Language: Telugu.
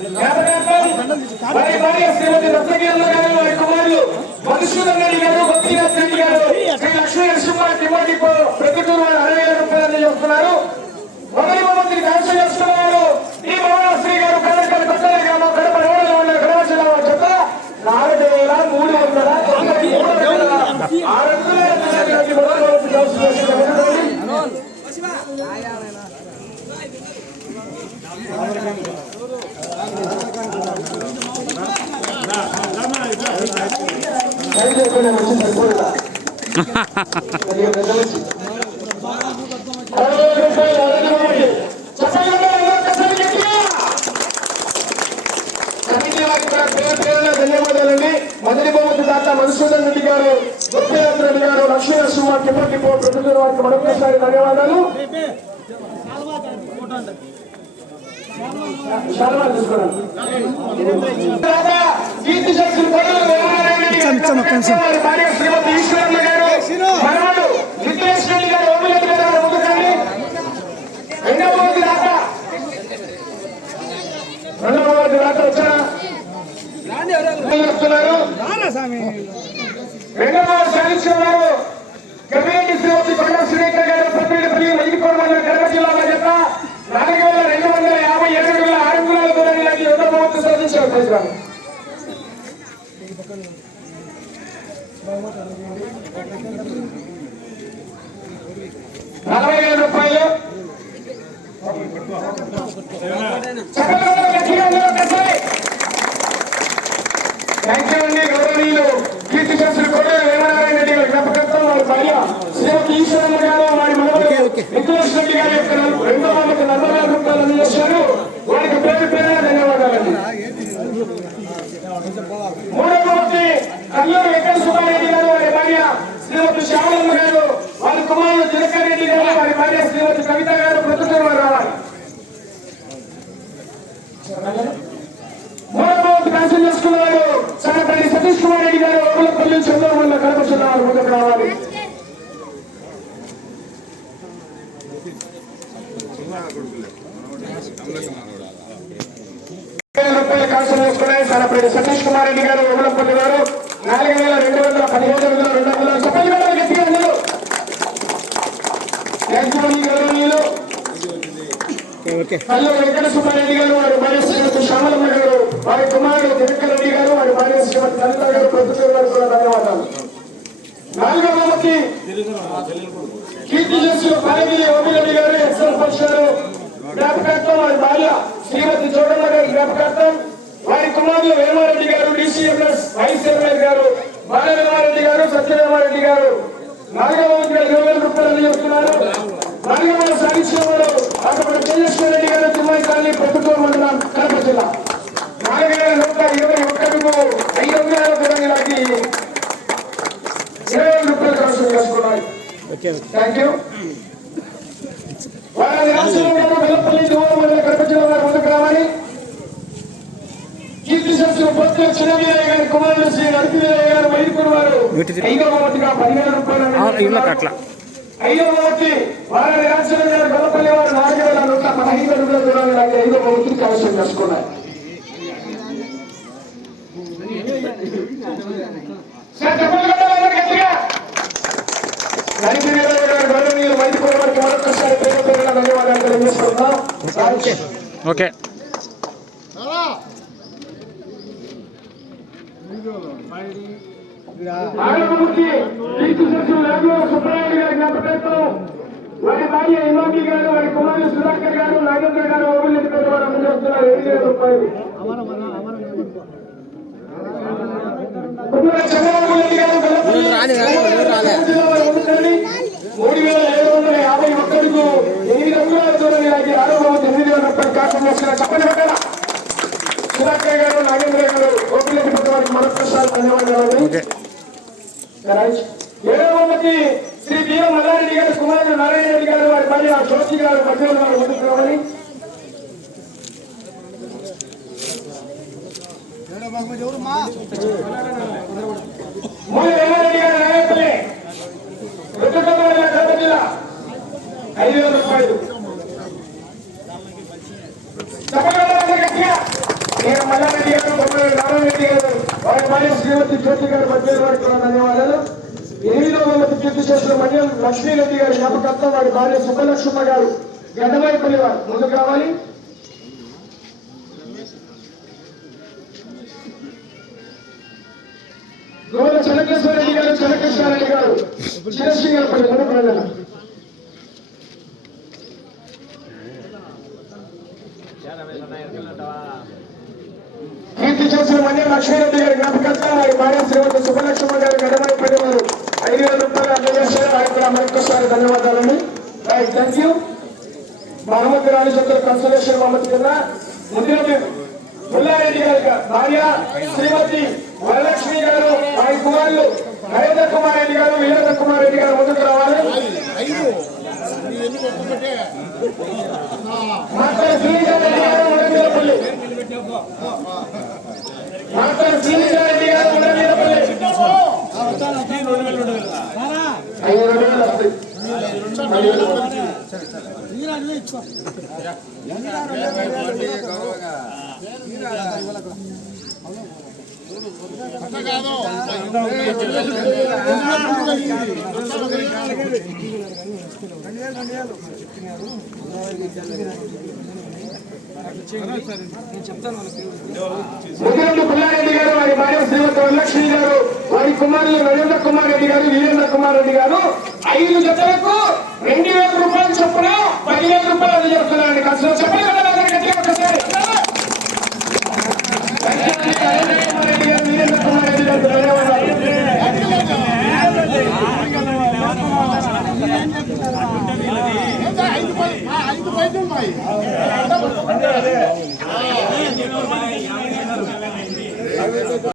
జ్ఞాపకార్థం వారి భార్య శ్రీమతి గారు వారి కుమారులు మధుసూదన్ రెడ్డి గారు రెడ్డి గారు శ్రీ లక్ష్మీ నరసింహ డిమాండిపో ప్రతిటూరు అరవై వేల రూపాయలు చేస్తున్నారు మొదటి మంత్రి కైవసం చేసుకున్నారు ఈ భవన శ్రీ గారు కన్నకల్ కొత్తల గ్రామం కడప రోడ్డులో ఉన్న జిల్లా చెత్త నాలుగు వేల మూడు వందల తొంభై మూడు వందల ఆరు వందల ధన్యవాదాలండి మొదటి బహుమతి దాత మధుసూదన్ రెడ్డి గారు గోపినాథ్ రెడ్డి గారు లక్ష్మీ నరసింహ కిప్పటి పో ప్రొఫెసర్ వారికి మరొకసారి ధన్యవాదాలు. కమ్యూనిటీ శ్రీమతి కొండ సురేఖర్ గారు ప్రతినిధి వైదికోణ కడప జిల్లా బాధ్యత. నాలుగు వేల రెండు వందల యాభై ఏడు వేల వందల రెండవ బహుమతి సాధించారు ప్రజలు నలభై వేల రూపాయలు. థ్యాంక్ యూ అండి గౌరవనీయులు. కీర్తి శాస్త్రి కోడూరు వేమనారాయణ రెడ్డి గారి జ్ఞాపకత్వం వారి భార్య శ్రీమతి ఈశ్వరమ్మ గారు వారి మనవడు రెడ్డి గారి యొక్క రెండో బాబుకి నలభై వేల రూపాయలు అందజేశారు వారికి పేరు పేరున ధన్యవాదాలండి మూడవ బాబుకి కల్లూరు వెంకట సుబ్బారెడ్డి గారు వారి భార్య శ్రీమతి శ్యామలమ్మ గారు వారి కుమారుడు దినకర్ రెడ్డి గారు వారి భార్య శ్రీమతి కవిత గారు ప్రొద్దుటూరు వారు రావాలి మూడవ కాన్సల్ చేసుకున్నారు సన్నపల్లి సతీష్ కుమార్ రెడ్డి గారు కడప జిల్లా వారు ముందుకు రావాలి. రూపాయలు సతీష్ కుమార్ రెడ్డి గారు ఓబులపల్లి గారు నాలుగు వేల రెండు వందల పదిహేను వందల రెండు వందల చెప్పండి మేడం గట్టిగా అందరూ థ్యాంక్ యూ అండి గౌరవనీయులు కల్లు వెంకట సుబ్బారెడ్డి గారు వారి శ్రీమతి శ్యామలమ్మ గారు వారి కుమారుడు దినకర్ రెడ్డి గారు వారి భార్య శ్రీమతి లలిత గారు ప్రభుత్వం గారు కూడా ధన్యవాదాలు. నాలుగవ బహుమతి కీర్తి చేసిన భార్య ఓమిరెడ్డి గారు ఎక్సల్ పరిషారు జ్ఞాపకార్థం వారి భార్య శ్రీమతి చోడమ్మ గారి జ్ఞాపకార్థం వారి కుమారుడు వేమారెడ్డి గారు డిసిఎంఎస్ వైస్ చైర్మన్ గారు బాలరామారెడ్డి గారు సత్యరామారెడ్డి గారు. నాలుగవ వంతుగా ఇరవై వేల రూపాయలు చెప్తున్నారు నాలుగవ సాధించిన వారు అక్కడ తేజస్వర రెడ్డి గారు తిమ్మాయి కాలనీ ప్రభుత్వం మండలం కడప జిల్లా. ఐదు వందల దూరానికి ఇరవై రూపాయలు కలెక్షన్ చేసుకున్నారు థ్యాంక్ యూ వారి రాష్ట్రంలో వెల్లపల్లి దూరం కడప జిల్లా ముందుకు రావాలి. కీర్తి శాస్త్రం పొత్తుల చిన్నవీరయ్య గారి కుమారుడు శ్రీ నరసింహయ్య గారు వైద్యులు వారు ఐదవ మొదటిగా పదివేల రూపాయలు అట్లా ఐదవ మొదటి వారి రాష్ట్రం గారు వెల్లపల్లి వారు నాలుగు వేల నూట పదహైదు అడుగుల దూరాన్ని ఐదవ మొదటి కలెక్షన్ చేసుకున్నారు సార్ చెప్పండి కదా అందరూ గట్టిగా నరసింహయ్య గారు గౌరవనీయులు వైద్యుల వారికి మరొకసారి పేరు పేరున ధన్యవాదాలు తెలియజేసుకుంటున్నాం సార్ ఓకే. వారి భార్య ఇమామి గారు వారి కుమారుడు సుధాకర్ గారు నాగేంద్ర గారు ఓబుల్లి పేరు వారు అందజేస్తున్నారు ఐదు వేల రూపాయలు కుమార చంద్రబాబు నాయుడు గారు వెల్లపల్లి జిల్లా వారు ముందుకండి. మూడు వేల ఏడు వందల యాభై ఒక్కడికు ఎనిమిది అంగుళాల దూరం ఇలాగే ఆరోగ్యం ఎనిమిది కాకుండా చేసిన చెప్పండి పెట్టాలా సుధాకర్ గారు నాగేంద్ర గారు ఓపిల్లి పేరు వారికి మరొకసారి ధన్యవాదాలు. ఏడవ మంది శ్రీ బీర మల్లారెడ్డి గారు కుమారుడు నారాయణ రెడ్డి గారు వారి భార్య జ్యోతి గారు మధ్యలో వారు ముందుకు రావాలి మూడు వేలారెడ్డి గారు నారాయణపల్లి రుద్రకొండ మండలం కడప జిల్లా ఐదు వేల రూపాయలు చెప్పగలరా అందరూ గట్టిగా మల్లారెడ్డి గారు బొమ్మల నారాయణరెడ్డి గారు వారి భార్య గారు మధ్య కూడా ధన్యవాదాలు. ఎనిమిదో బహుమతి కీర్తి చేసిన మండలం లక్ష్మీరెడ్డి గారి జ్ఞాపకత్వం వారి భార్య సుబ్బలక్ష్మ గారు గడ్డమైపల్లి వారు ముందుకు రావాలి. గోడ చెనకేశ్వరరెడ్డి గారు చెనకేశ్వరరెడ్డి గారు చిరశ్రీగారపల్లి గారు ప్రజలు ప్రజలు చేసిన మన్య లక్ష్మీరెడ్డి గారి జ్ఞాపకత్వం వారి భార్య శ్రీమతి సుబ్బలక్ష్మ గారు గడమైపల్లి వారు ఐదు వేల రూపాయలు అందజేశారు వారికి కూడా మరొకసారి ధన్యవాదాలండి. Right thank you Mohammed Rani Chandra consolation Mohammed కింద ముద్దిరెడ్డి పుల్లారెడ్డి గారి భార్య శ్రీమతి వరలక్ష్మి గారు వారి కుమారులు నరేంద్ర కుమార్ రెడ్డి గారు వీరేంద్ర కుమార్ రెడ్డి గారు ముందుకు రావాలి. మాస్టర్ శ్రీనివాస్ రెడ్డి గారు ఉండమీదపల్లి మాస్టర్ పుల్లారెడ్డి గారు వారి భార్య శ్రీమతి వరలక్ష్మి గారు వారి కుమారులు నరేంద్ర కుమార్ రెడ్డి గారు వీరేంద్ర కుమార్ రెడ్డి గారు ఐదు జతలకు రెండు వేల రూపాయలు చొప్పున పదివేల రూపాయలు అందజేస్తున్నారండి. అసలు చెప్పండి